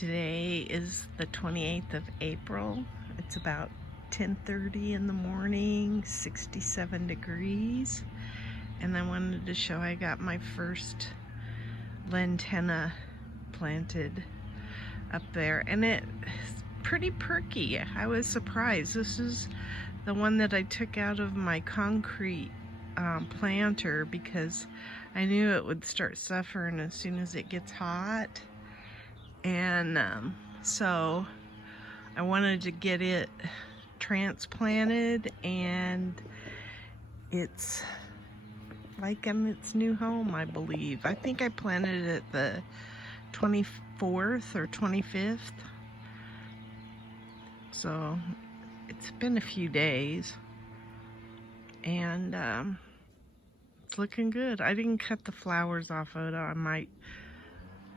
Today is the 28th of April. It's about 10:30 in the morning, 67 degrees. And I wanted to show I got my first lantana planted up there. And it's pretty perky. I was surprised. This is the one that I took out of my concrete planter because I knew it would start suffering as soon as it gets hot. And so I wanted to get it transplanted, and it's like in its new home, I believe. I think I planted it the 24th or 25th. So it's been a few days, and it's looking good. I didn't cut the flowers off of it.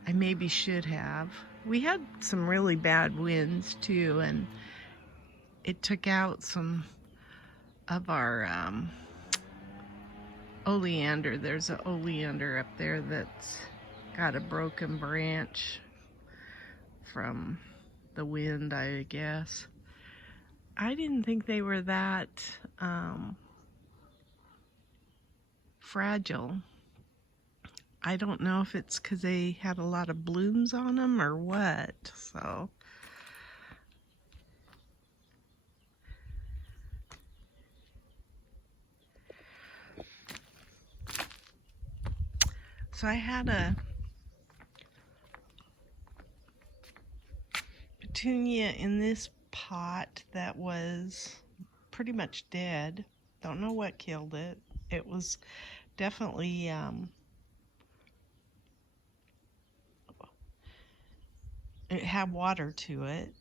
I maybe should have. We had some really bad winds too, and it took out some of our oleander. There's an oleander up there that's got a broken branch from the wind, I guess. I didn't think they were that fragile. I don't know if it's because they had a lot of blooms on them or what, so. So I had a petunia in this pot that was pretty much dead. Don't know what killed it. It was definitely it had water to it.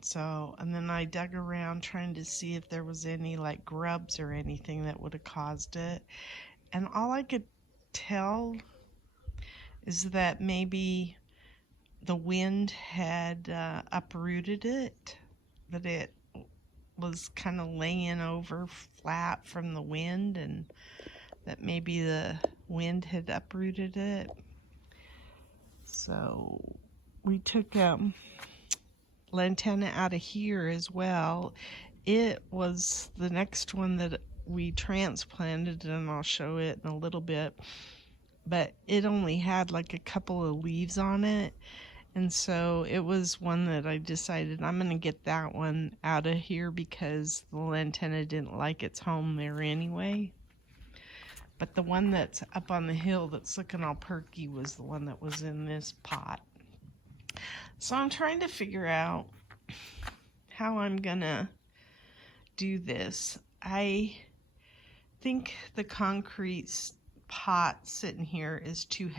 So, and then I dug around trying to see if there was any like grubs or anything that would have caused it. And all I could tell is that maybe the wind had uprooted it, that it was kind of laying over flat from the wind, and that maybe the wind had uprooted it. So we took lantana out of here as well. It was the next one that we transplanted, and I'll show it in a little bit, but it only had like a couple of leaves on it, and so it was one that I decided I'm going to get that one out of here because the lantana didn't like its home there anyway. But the one that's up on the hill that's looking all perky was the one that was in this pot. So I'm trying to figure out how I'm gonna do this. I think the concrete pot sitting here is too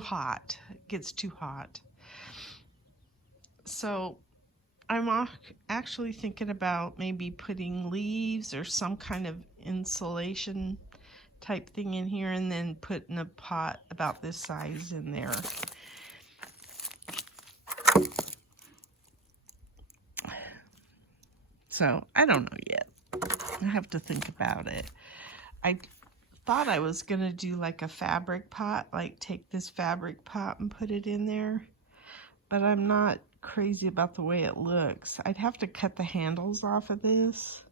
hot. It gets too hot. So I'm actually thinking about maybe putting leaves or some kind of insulation type thing in here, and then putting a pot about this size in there. So I don't know yet. I have to think about it. I thought I was gonna do like a fabric pot, like take this fabric pot and put it in there, but I'm not crazy about the way it looks. I'd have to cut the handles off of this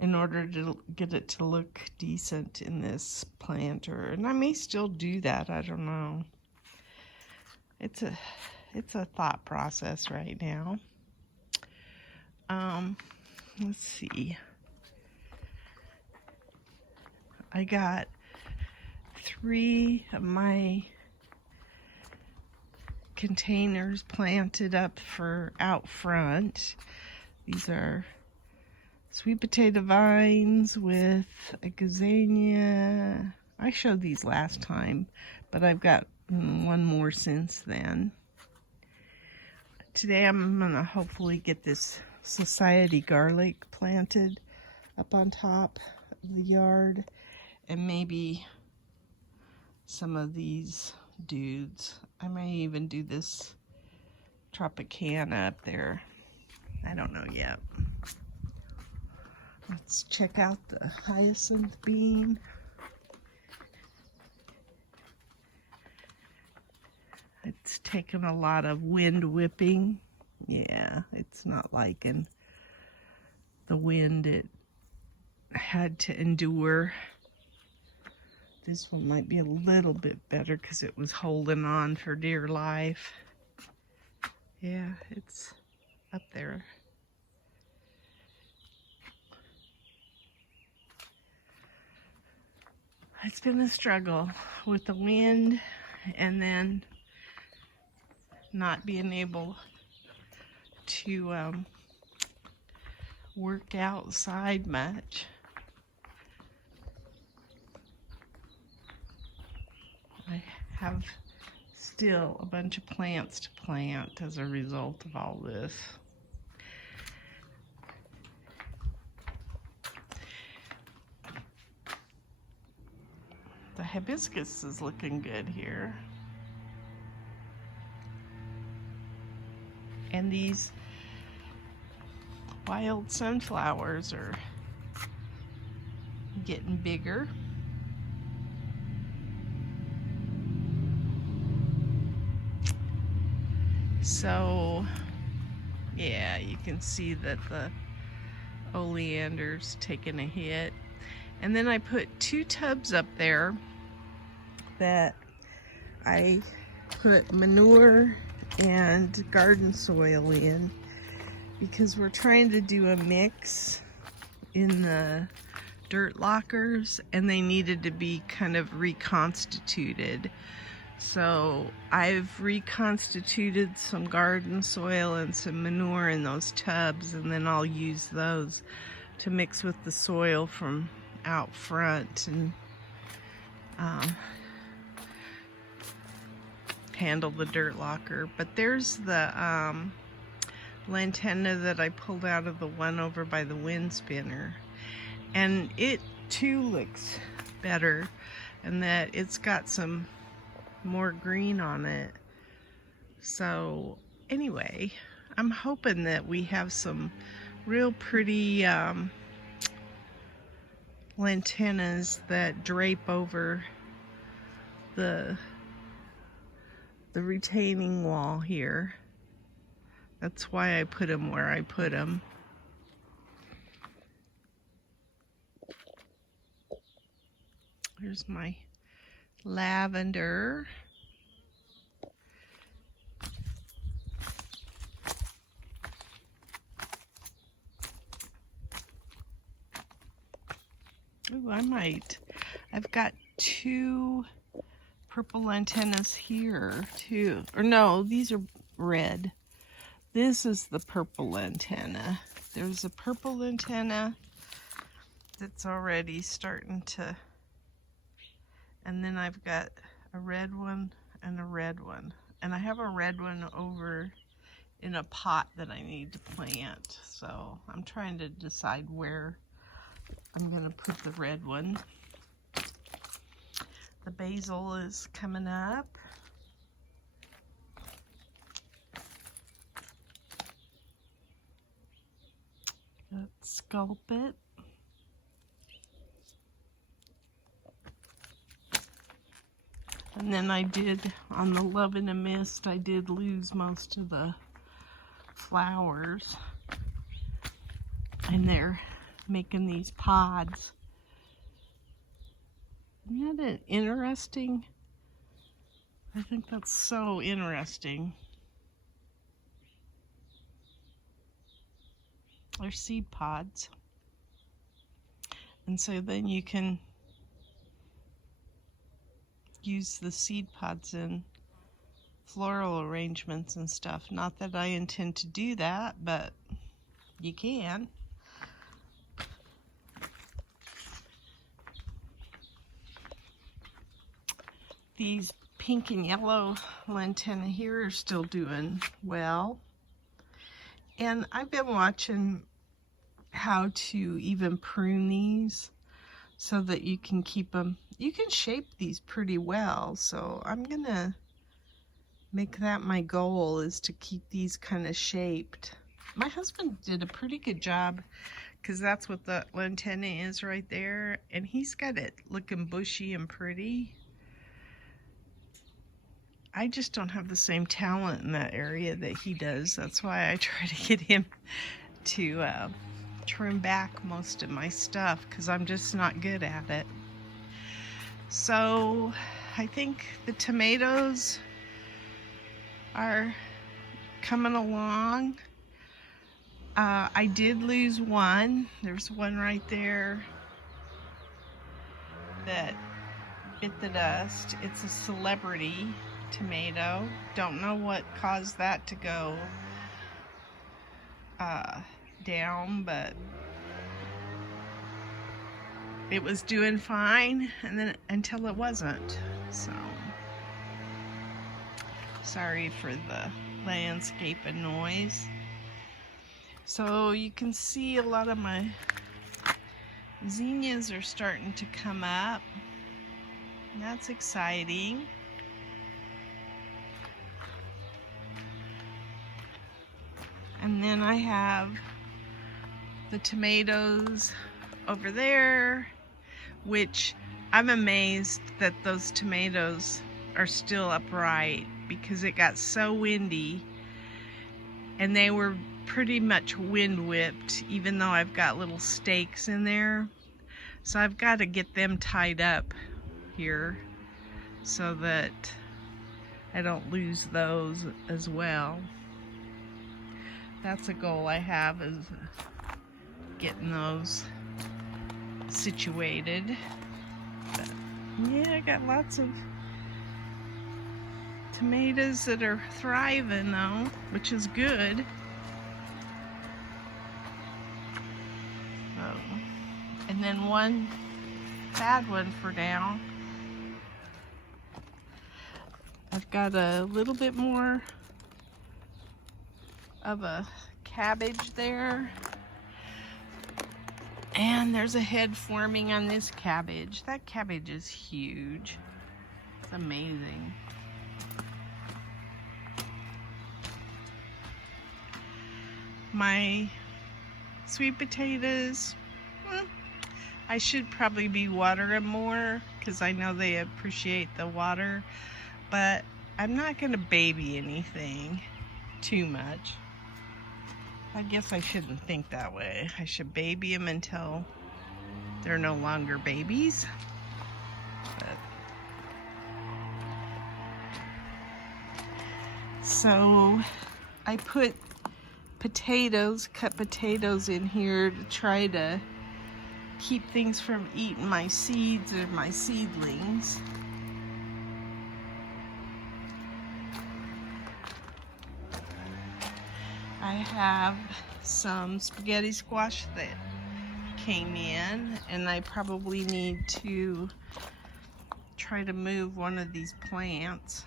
in order to get it to look decent in this planter, and I may still do that. I don't know. It's a thought process right now. Let's see. I got 3 of my containers planted up for out front. These are sweet potato vines with a gazania. I showed these last time, but I've got one more since then. Today I'm gonna hopefully get this society garlic planted up on top of the yard, and maybe some of these dudes. I may even do this Tropicana up there. I don't know yet. Let's check out the hyacinth bean. It's taken a lot of wind whipping. Yeah, it's not liking the wind it had to endure. This one might be a little bit better because it was holding on for dear life. Yeah, it's up there. It's been a struggle with the wind and then not being able to work outside much. I have still a bunch of plants to plant as a result of all this. The hibiscus is looking good here. And these wild sunflowers are getting bigger. So, yeah, you can see that the oleander's taking a hit. And then I put 2 tubs up there that I put manure and garden soil in because we're trying to do a mix in the dirt lockers and they needed to be kind of reconstituted. So I've reconstituted some garden soil and some manure in those tubs, and then I'll use those to mix with the soil from out front and handle the dirt locker. But there's the lantana that I pulled out of the one over by the wind spinner, and it too looks better, and that it's got some more green on it. So anyway, I'm hoping that we have some real pretty lantanas that drape over the retaining wall here. That's why I put them where I put them. Here's my lavender. Ooh, I've got 2 purple lantanas here too. Or no, these are red. This is the purple lantana. There's a purple lantana that's already starting to, and then I've got a red one and a red one. And I have a red one over in a pot that I need to plant. So I'm trying to decide where I'm gonna put the red one. The basil is coming up. Let's sculpt it. And then I did, on the Love in a Mist, I did lose most of the flowers. And they're making these pods. Isn't that interesting? I think that's so interesting. They're seed pods. And so then you can use the seed pods in floral arrangements and stuff. Not that I intend to do that, but you can. These pink and yellow lantana here are still doing well. And I've been watching how to even prune these so that you can keep them. You can shape these pretty well. So I'm gonna make that my goal, is to keep these kind of shaped. My husband did a pretty good job because that's what the lantana is right there. And he's got it looking bushy and pretty. I just don't have the same talent in that area that he does. That's why I try to get him to trim back most of my stuff, because I'm just not good at it. So I think the tomatoes are coming along. I did lose one. There's one right there that bit the dust. It's a celebrity tomato. Don't know what caused that to go down, but it was doing fine, and then until it wasn't. So sorry for the landscape and noise. So you can see a lot of my zinnias are starting to come up. That's exciting. And then I have the tomatoes over there, which I'm amazed that those tomatoes are still upright, because it got so windy and they were pretty much wind whipped, even though I've got little stakes in there. So I've got to get them tied up here so that I don't lose those as well. That's a goal I have, is getting those situated. But yeah, I got lots of tomatoes that are thriving though, which is good. And then one bad one for now. I've got a little bit more of a cabbage there, and there's a head forming on this cabbage. That cabbage is huge. It's amazing. My sweet potatoes, I should probably be watering more, because I know they appreciate the water, but I'm not going to baby anything too much. I guess I shouldn't think that way. I should baby them until they're no longer babies. But so I put potatoes, cut potatoes in here to try to keep things from eating my seeds or my seedlings. I have some spaghetti squash that came in, and I probably need to try to move one of these plants,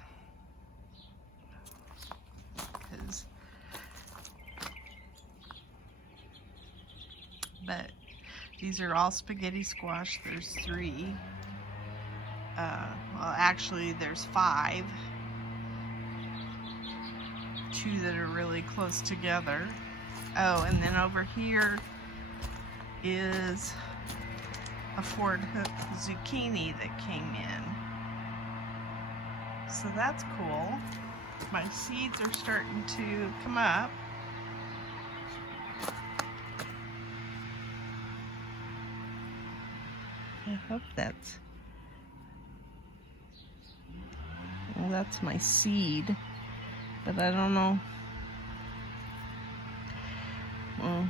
but these are all spaghetti squash. There's 3. Well, actually there's 5. 2 that are really close together. Oh, and then over here is a Ford Hook zucchini that came in. So that's cool. My seeds are starting to come up. I hope that's, well, that's my seed, but I don't know. Well,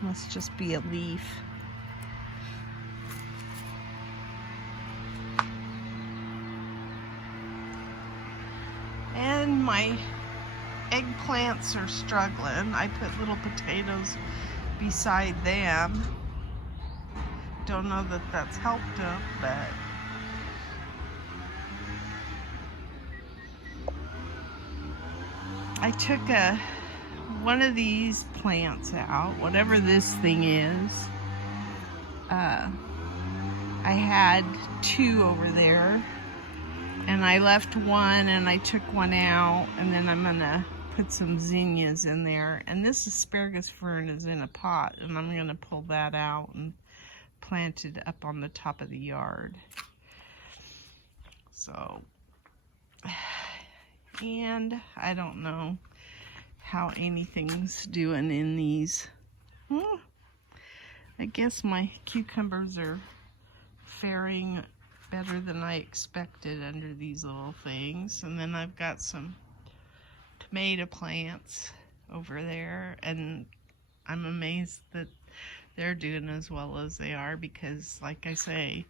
must just be a leaf. And my eggplants are struggling. I put little potatoes beside them. Don't know that that's helped them, but I took one of these plants out, whatever this thing is. I had 2 over there, and I left one and I took one out, and then I'm gonna put some zinnias in there. And this asparagus fern is in a pot, and I'm gonna pull that out and plant it up on the top of the yard. So And I don't know how anything's doing in these. I guess my cucumbers are faring better than I expected under these little things. And then I've got some tomato plants over there, and I'm amazed that they're doing as well as they are, because like I say,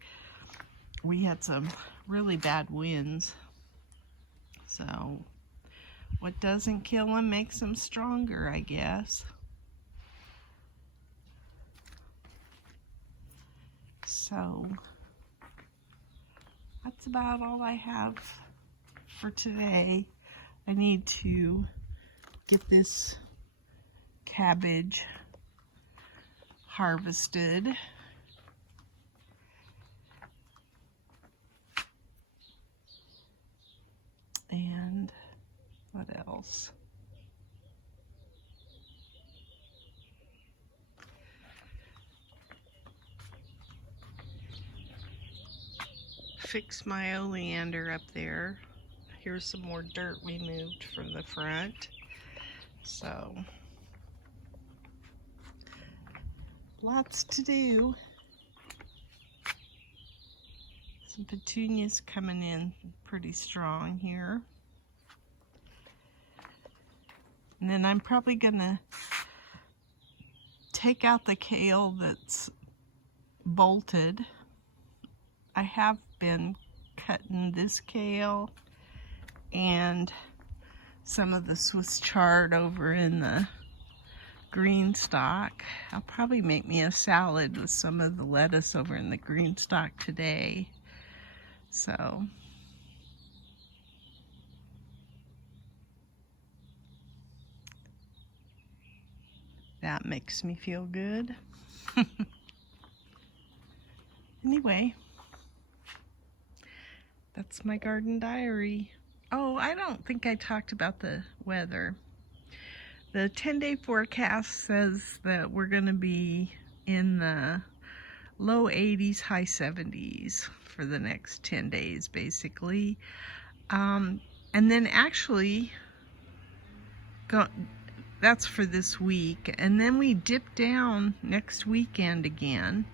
we had some really bad winds. So what doesn't kill them makes them stronger, I guess. So that's about all I have for today. I need to get this cabbage harvested. And what else? Fix my oleander up there. Here's some more dirt we moved from the front. So, lots to do. Some petunias coming in pretty strong here. And then I'm probably gonna take out the kale that's bolted. I have been cutting this kale and some of the Swiss chard over in the GreenStalk. I'll probably make me a salad with some of the lettuce over in the GreenStalk today. So that makes me feel good. Anyway, that's my garden diary. Oh, I don't think I talked about the weather. The 10-day forecast says that we're going to be in the low 80s, high 70s for the next 10 days, basically. And then actually, that's for this week. And then we dip down next weekend again.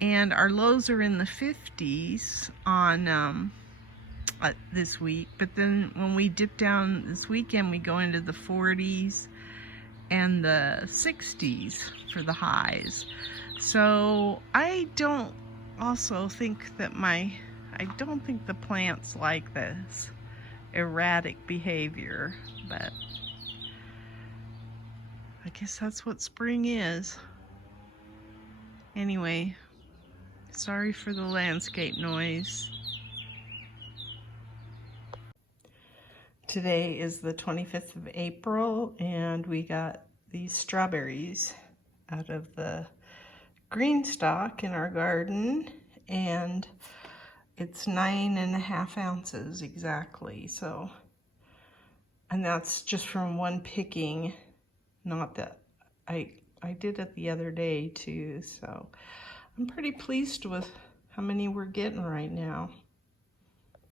And our lows are in the 50s on this week, but then when we dip down this weekend, we go into the 40s and the 60s for the highs. So I don't think the plants like this erratic behavior, but I guess that's what spring is. Anyway, sorry for the landscape noise. Today is the 25th of April, and we got these strawberries out of the GreenStalk in our garden, and it's 9.5 ounces exactly. So, and that's just from one picking, not that I did it the other day too. So I'm pretty pleased with how many we're getting right now.